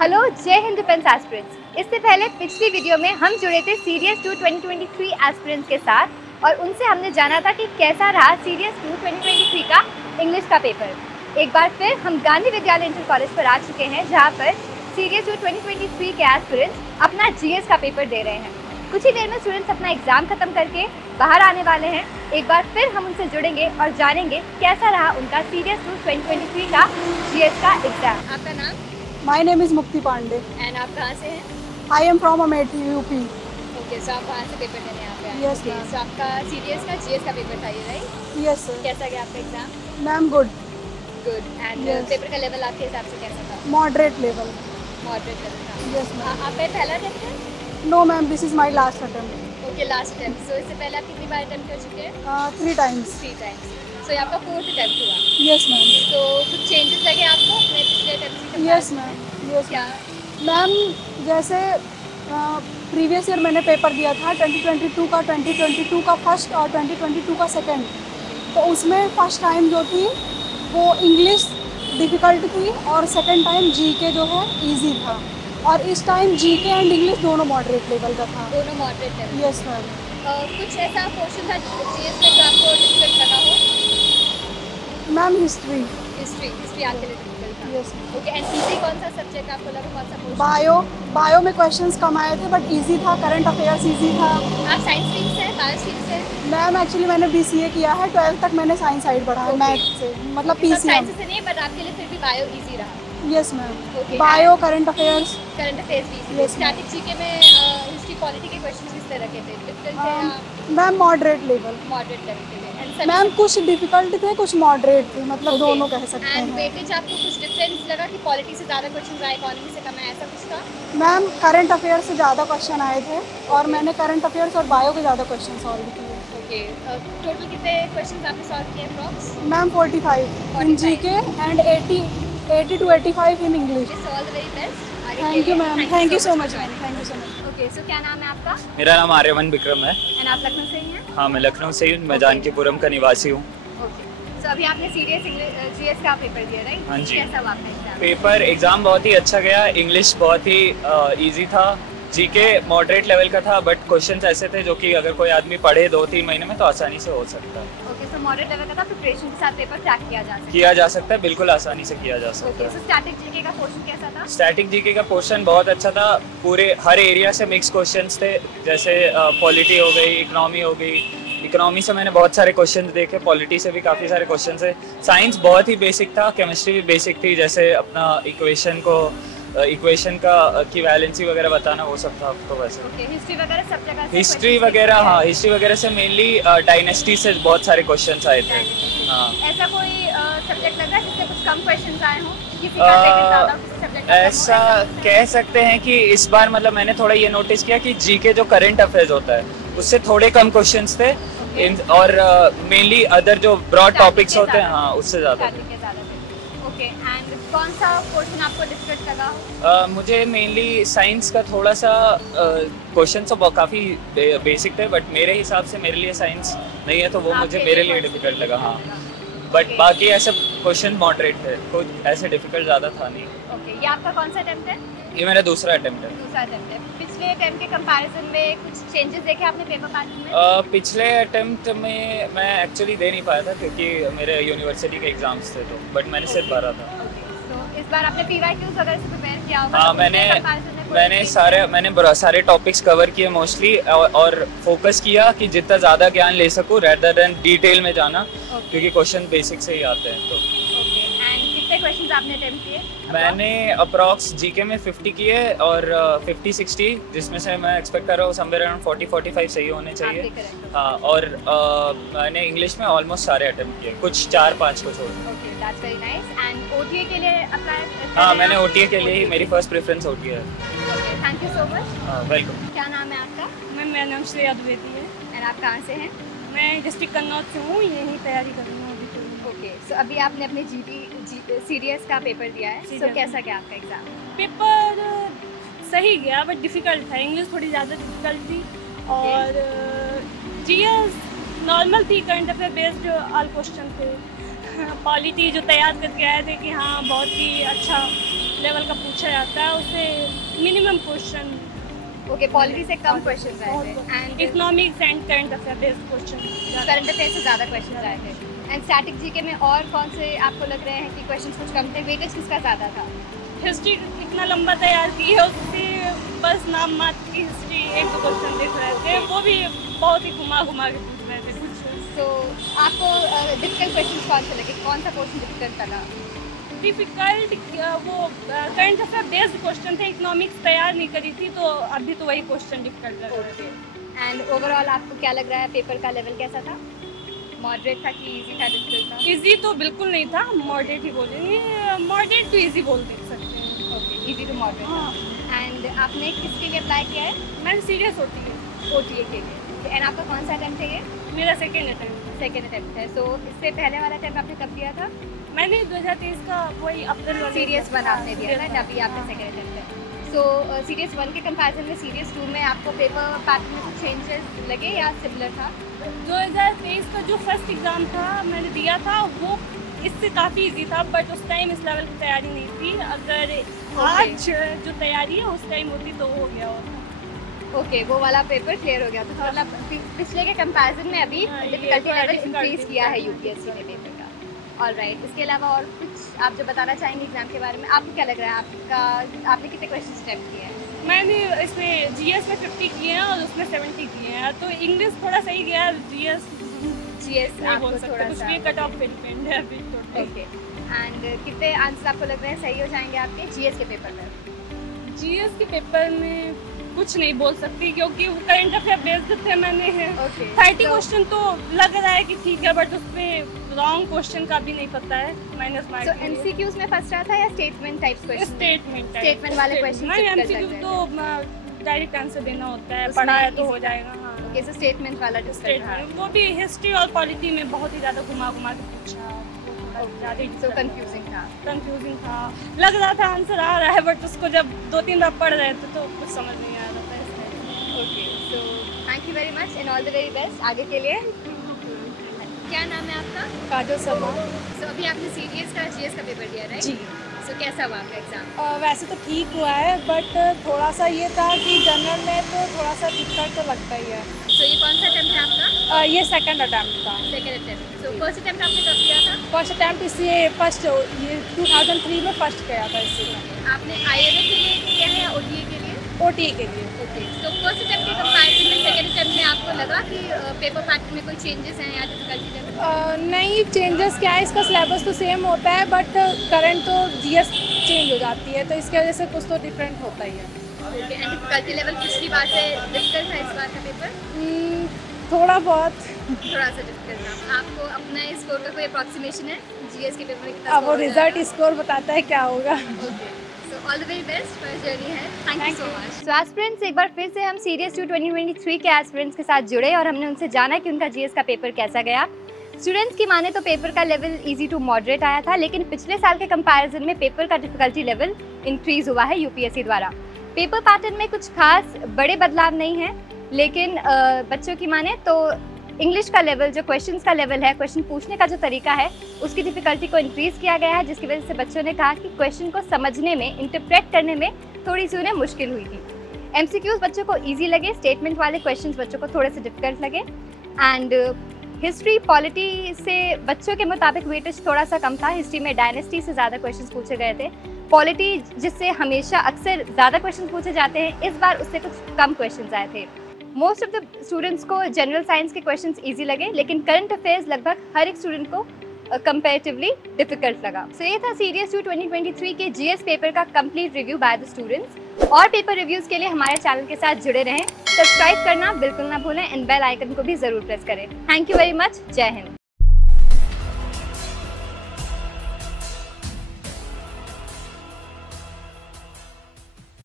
Hello, जय Hind defence aspirants. इससे पहले पिछली वीडियो में हम जुड़े थे सीरियस 2 2023 एस्पिरेंट्स के साथ और उनसे हमने जाना था कि कैसा रहा सीरियस 2 2023 का इंग्लिश का पेपर। एक बार फिर हम गांधी विद्यालय इंटर कॉलेज पर आ चुके हैं, जहां पर सीरियस 2 2023 के एस्पिरेंट्स अपना जीएस का पेपर दे रहे हैं। कुछ ही देर में स्टूडेंट्स अपना एग्जाम खत्म करके बाहर आने वाले हैं। एक बार फिर हम उनसे जुड़ेंगे और जानेंगे कैसा रहा उनका सीरियस 2 2023 का जीएस का एग्जाम। आपका नाम? My name is Mukti Pandey. And आप कहाँ से हैं? I am from Amethi, UP. Okay, so आप वहाँ से पेपर देने यहाँ पे आए? Yes, okay, ma'am. सो आपका सीरियस का जीएस का पेपर था ये, राइट? Yes, sir. कैसा गया आपका exam? Ma'am, good. Good. And Yes. Paper का लेवल आपके हिसाब से कैसा था? Moderate level. मॉडरेट लेवल था। Yes, ma'am. आपका ये पहला अटेम्प्ट है? No, ma'am. This is my last attempt. Okay, last attempt. So इससे पहले आप कितनी बार अटेम्प्ट कर चुके हैं? 3 times. 3 टाइम्स। सो ये आपका 4th अटेम्प्ट हुआ। Yes, ma'am. तो कुछ चेंजेस लगे आपको अपने पिछले अटेम्प्ट से? Yes, ma'am. Yes, क्या? मैम जैसे प्रीवियस ईयर मैंने पेपर दिया था 2022 का फर्स्ट और 2022 का सेकंड। तो उसमें फर्स्ट टाइम जो थी वो इंग्लिश डिफ़िकल्ट थी और सेकंड टाइम जीके जो है इजी था। और इस टाइम जीके एंड इंग्लिश दोनों मॉडरेट लेवल का था। दोनों मॉडरेट लेवल। Yes ma'am. कुछ ऐसा क्वेश्चन था जीएस में जो आपको डिफिकल्ट लगा हो? मैम हिस्ट्री आपके लिए डिफिकल्ट था। यस। ओके, एंड इजी कौन सा सब्जेक्ट आपको लगा, कौन सा क्वेश्चन? बायो में क्वेश्चंस कम आए थे बट इजी था। करंट अफेयर्स इजी था। आप साइंस स्ट्रीम से हैं, बायो स्ट्रीम से हैं? मैम एक्चुअली मैंने बीसीए किया है, 12th तक मैंने साइंस साइड पढ़ा है। मैथ से मतलब पीसीएम। साइंस से नहीं, बट आपके लिए फिर भी बायो इजी रहा। Yes ma'am. Okay, bio current affairs. Current affairs भी इजी। Yes, स्टैटिक जीके में हिस्ट्री पॉलिटी के क्वेश्चंस किस तरह के थे? डिफिकल्ट थे या ma'am moderate level. Moderate level के थे? मैम कुछ डिफिकल्ट थे, कुछ मॉडरेट थे, मतलब Okay. दोनों कह सकते एंड हैं। वेटेज आपको कुछ डिफरेंस लगा कि पॉलिटी से ज़्यादा क्वेश्चन आए, इकोनॉमी से कम है, ऐसा कुछ था? मैम करंट अफेयर्स से ज़्यादा क्वेश्चन आए थे और मैंने करंट अफेयर्स और बायो के ज़्यादा क्वेश्चन सॉल्व किए। ओके, टोटल कितने क्वेश्चंस आपने सॉल्व किए approx? Ma'am 45 in GK and 80 to 85 in English. All the very best. Thank you ma'am. Thank you so much ma'am. Thank you so much. Okay, so क्या नाम है आपका? मेरा नाम आर्यवन विक्रम है। एंड आप लखनऊ से ही हैं? हाँ, मैं लखनऊ से ही हूँ। मैं जानकीपुरम का निवासी हूँ। ओके, सो अभी आपने सीरियस जीएस का पेपर दिया, राइट? हाँ जी। कैसा हुआ आपका एग्ज़ाम बहुत ही अच्छा गया। इंग्लिश बहुत ही इजी था। जीके मॉडरेट लेवल का था बट क्वेश्चंस ऐसे थे जो कि अगर कोई आदमी पढ़े 2-3 महीने में तो आसानी से हो सकता है। ओके, सो मॉडरेट लेवल का था, प्रिपरेशन के साथ पेपर क्रैक किया जा सकता है। बिल्कुल आसानी से किया जा सकता ओके, है। सो स्टैटिक जीके का पोर्शन कैसा था? स्टैटिक जीके का पोर्शन बहुत अच्छा था। पूरे हर एरिया से मिक्स क्वेश्चंस थे, जैसे पॉलिटी हो गई, इकोनॉमी हो गई। इकोनॉमी से मैंने बहुत सारे क्वेश्चन देखे, पॉलिटी से भी काफ़ी सारे क्वेश्चन थे। साइंस बहुत ही बेसिक था, केमिस्ट्री भी बेसिक थी, जैसे अपना इक्वेशन की वैलेंसी वगैरह बताना, वो सब था आपको। वैसे ओके, हिस्ट्री वगैरह सब जगह से हिस्ट्री वगैरह, हाँ हिस्ट्री वगैरह से मेनली डायनेस्टी से बहुत सारे क्वेश्चंस आए थे। हाँ, ऐसा कोई सब्जेक्ट लगा जिससे कुछ कम क्वेश्चंस आए हों, किसी का लेकिन ज़्यादा सब्जेक्ट? ऐसा कह सकते हैं कि इस बार मतलब मैंने थोड़ा ये नोटिस किया कि जीके जो करंट अफेयर्स होता है उससे थोड़े कम क्वेश्चंस थे। और मेनली अदर जो ब्रॉड टॉपिक्स होते हैं, हाँ उससे ज़्यादा थे। ओके, एंड कौन सा पोर्शन आपको डिफिकल्ट लगा हो? मुझे मेनली साइंस का थोड़ा सा क्वेश्चन तो काफ़ी बेसिक थे बट मेरे हिसाब से मेरे लिए साइंस नहीं है तो वो मुझे मेरे लिए डिफिकल्ट लगा। हाँ, बट बाकी ऐसे क्वेश्चन मॉडरेट थे, कुछ ऐसे डिफिकल्ट ज़्यादा था नहीं। ओके, ये आपका कौन सा अटेम्प्ट है? ये मेरा दूसरा अटेम्प्ट है। दूसरा अटेम्प्ट है। पिछले अटेम्प्ट के कंपैरिजन में कुछ चेंजेस देखे आपने पेपर पैटर्न में? पिछले अटेम्प्ट में मैं एक्चुअली दे नहीं पाया था क्योंकि मेरे यूनिवर्सिटी के एग्जाम्स थे, तो बट मैंने सिर्फ भरा था। तो इस बार आपने पीवाईक्यूज वगैरह से प्रिपेयर किया होगा? हाँ, मैंने सारे टॉपिक्स कवर किए मोस्टली और फोकस किया कि जितना ज़्यादा ज्ञान ले सकूँ रेदर देन डिटेल में जाना, क्योंकि क्वेश्चन बेसिक से ही आते हैं। तो कितने क्वेश्चंस आपने अटेम्प्ट किए? मैंने अप्रॉक्स जीके में 50 किए और 50-60, जिसमें से मैं एक्सपेक्ट कर रहा हूँ समवेयर अराउंड 40-45 सही होने चाहिए। हाँ, और मैंने इंग्लिश में ऑलमोस्ट सारे अटेम्प्ट किए, कुछ 4-5 को छोड़। Okay, that's very nice. And OTA के लिए अप्लाई? हाँ, मैंने ओटीए के लिए ही, मेरी फर्स्ट प्रेफरेंस ओटीए है। Okay, thank you so much. Welcome. क्या नाम है आपका? मैम मेरा नाम श्रेया द्विवेदी है। एंड आप कहाँ से हैं? मैं डिस्ट्रिक्ट कन्नौज से हूँ, यही तैयारी कर रही हूँ अभी तो। ओके, सो अभी आपने अपने सीरियस का पेपर दिया है, सो कैसा गया आपका एग्जाम? पेपर सही गया बट डिफ़िकल्ट था। इंग्लिश थोड़ी ज़्यादा डिफ़िकल्ट थी और जीएस नॉर्मल थी, current affair based all question थे। पॉलिटी जो तैयार करके आए थे कि हाँ बहुत ही अच्छा लेवल का पूछा जाता है, उससे मिनिमम क्वेश्चन। ओके, पॉलिटी से कम क्वेश्चंस आए थे and economics and current affair based question, current affair से ज़्यादा क्वेश्चंस आए थे। एंड स्टैटिक जीके में और कौन से आपको लग रहे हैं कि क्वेश्चंस कुछ कम थे? वेटेज किसका ज़्यादा था? हिस्ट्री इतना लंबा तैयार की है, उससे बस नाम मात्र की हिस्ट्री 1-2 क्वेश्चन दिख रहे थे, वो भी बहुत ही घुमा घुमा के पूछ रहे थे कुछ। तो आपको डिफिकल्ट क्वेश्चन कौन से लगे? कौन सा क्वेश्चन डिफिकल्ट लगा? डिफिकल्ट वो करंट अफेयर बेस्ड क्वेश्चन थे, इकोनॉमिक्स तैयार नहीं करी थी तो अभी तो वही क्वेश्चन डिफिकल्ट लग रहे थे। एंड ओवरऑल आपको क्या लग रहा है, पेपर का लेवल कैसा था? मॉडरेट था कि इजी था, डिफिकल्ट था? इजी तो बिल्कुल नहीं था, मॉडरेट ही बोलेंगे, मॉडरेट टू इजी बोल दे सकते हैं। Okay, easy to moderate. हाँ। एंड आपने किसके लिए अप्लाई किया है? मैंने सीरियस होती है, OTA के लिए। एंड आपका कौन सा अटैम्प्ट है ये? मेरा सेकेंड अटैम्प्ट। सेकेंड अटैम्प्ट है। सो इससे पहले वाला अटैम्प्ट आपने कब दिया था? मैंने 2023 का वही अप्रैल वाला सीरियस 1 आपने दिया था, अभी आपने सेकेंड अटैम्प्ट है। सो सीरियस 1 के कंपैरिजन में सीरियस 2 में आपको पेपर पैटर्न में कुछ चेंजेस लगे या सिमिलर था? 2023 का जो फर्स्ट एग्ज़ाम था मैंने दिया था, वो इससे काफ़ी इजी था, बट उस टाइम इस लेवल की तैयारी नहीं थी। अगर आज जो तैयारी है उस टाइम होती तो हो गया होता। ओके, वो वाला पेपर क्लियर हो गया तो मतलब पिछले के कंपैरिजन में अभी डिफिकल्टी लेवल इंक्रीज किया है यूपीएससी ने पेपर का। ऑलराइट, इसके अलावा और कुछ आप जो बताना चाहेंगे एग्जाम के बारे में? आपको क्या लग रहा है, आपने कितने क्वेश्चन अटेम्प्ट किए हैं? मैंने इसमें जीएस में 50 किए हैं और उसमें 70 किए हैं, तो इंग्लिश थोड़ा सही गया, जीएस आपको थोड़ा कुछ सा भी कट ऑफ पे डिपेंड है अभी टोटल। ओके, एंड कितने आंसर आपको लग रहे हैं सही हो जाएंगे आपके जीएस के पेपर में? जीएस के पेपर में कुछ नहीं बोल सकती क्योंकि वो करंट अफेयर बेस्ड थे मैंने हैं। 30 क्वेश्चन तो लग रहा है कि ठीक है, बट उसमें रॉन्ग क्वेश्चन का भी नहीं पता है, माइनस मार्क। तो एमसीक्यूज में फर्स्ट रहा था या स्टेटमेंट टाइप्स क्वेश्चन? स्टेटमेंट वाले क्वेश्चन नहीं, एमसीक्यू तो डायरेक्ट आंसर देना होता है, पढ़ा है तो हो जाएगा। हाँ, ओके, सो स्टेटमेंट वाला जो स्टेटमेंट वो भी हिस्ट्री और पॉलिटी में बहुत ही ज़्यादा घुमा घुमा के पूछा, तो कंफ्यूजिंग था। लग रहा था आंसर आ रहा है, बट उसको जब 2-3 बार पढ़ रहे थे तो कुछ समझ नहीं आ रहा था इसलिए। Okay, so thank you very much and all the very best आगे के लिए। क्या नाम है आपका? काजल शर्मा। सो अभी आपने सीरीएस का जीएस का पेपर दिया, राइट? जी। सो कैसा हुआ आपका एग्जाम? वैसे तो ठीक हुआ है, बट थोड़ा सा ये था कि जनरल में तो थोड़ा सा डिफिकल्ट तो लगता ही है। सो ये कौन सा अटेम्प्ट है आपका? ये सेकंड अटैम्प्ट था। Second attempt. So first attempt आपने कब दिया था? फर्स्ट अटैम्प्ट ये 2003 में फर्स्ट गया था इसी में। आपने आईएमए के लिए किया है या ओटीए के लिए? OTA के लिए। ओके, सो फर्स्ट अटेम्प्ट के कंपैरिजन में सेकंड अटेम्प्ट में आपको लगा कि पेपर पैटर्न में कोई चेंजेस हैं या डिफिकल्टी लेवल? नहीं, चेंजेस क्या है, इसका सिलेबस तो सेम होता है, बट करंट तो जीएस चेंज हो जाती है, तो इसकी वजह से कुछ तो डिफरेंट होता ही है। ओके, एंड डिफिकल्टी लेवल पिछली बार से डिफिकल्ट था इस बार का पेपर? थोड़ा बहुत। थोड़ा सा डिफिकल्ट था। आपको अपना स्कोर का कोई अप्रोक्सीमेशन है जीएस के पेपर में कितना? अब वो रिजल्ट स्कोर बताता है क्या होगा। So all the very best for your journey है। Thank you so much. So aspirants, एक बार फिर से हम सीरियस 2 2023 के एस्पिरेंट्स के साथ जुड़े और हमने उनसे जाना कि उनका जीएस का पेपर कैसा गया। स्टूडेंट्स की माने तो पेपर का लेवल इजी टू मॉडरेट आया था, लेकिन पिछले साल के कंपैरिजन में पेपर का डिफिकल्टी लेवल इंक्रीज हुआ है यूपीएससी द्वारा। पेपर पैटर्न में कुछ खास बड़े बदलाव नहीं है, लेकिन बच्चों की माने तो इंग्लिश का लेवल, जो क्वेश्चंस का लेवल है, क्वेश्चन पूछने का जो तरीका है, उसकी डिफिकल्टी को इंक्रीज किया गया है, जिसकी वजह से बच्चों ने कहा कि क्वेश्चन को समझने में, इंटरप्रेट करने में थोड़ी सी उन्हें मुश्किल हुई थी। एमसीक्यूज बच्चों को इजी लगे, स्टेटमेंट वाले क्वेश्चंस बच्चों को थोड़े से डिफिकल्ट लगे, एंड हिस्ट्री पॉलिटी से बच्चों के मुताबिक वेटेज थोड़ा सा कम था। हिस्ट्री में डायनेस्टी से ज़्यादा क्वेश्चंस पूछे गए थे। पॉलिटी जिससे हमेशा अक्सर ज़्यादा क्वेश्चन पूछे जाते हैं, इस बार उससे कुछ कम क्वेश्चन आए थे। मोस्ट ऑफ द स्टूडेंट्स को जनरल साइंस के क्वेश्चंस इजी लगे, लेकिन करंट अफेयर्स लगभग हर एक स्टूडेंट को कंपैरेटिवली डिफिकल्ट लगा। सो ये था सीरियस 2 2023 के जीएस पेपर का complete review by the students. और पेपर रिव्यूज़ के लिए हमारे चैनल के साथ जुड़े रहें, सब्सक्राइब करना बिल्कुल ना भूलें एंड बेल आइकन को भी ज़रूर प्रेस करें। Thank you very much. जय हिंद।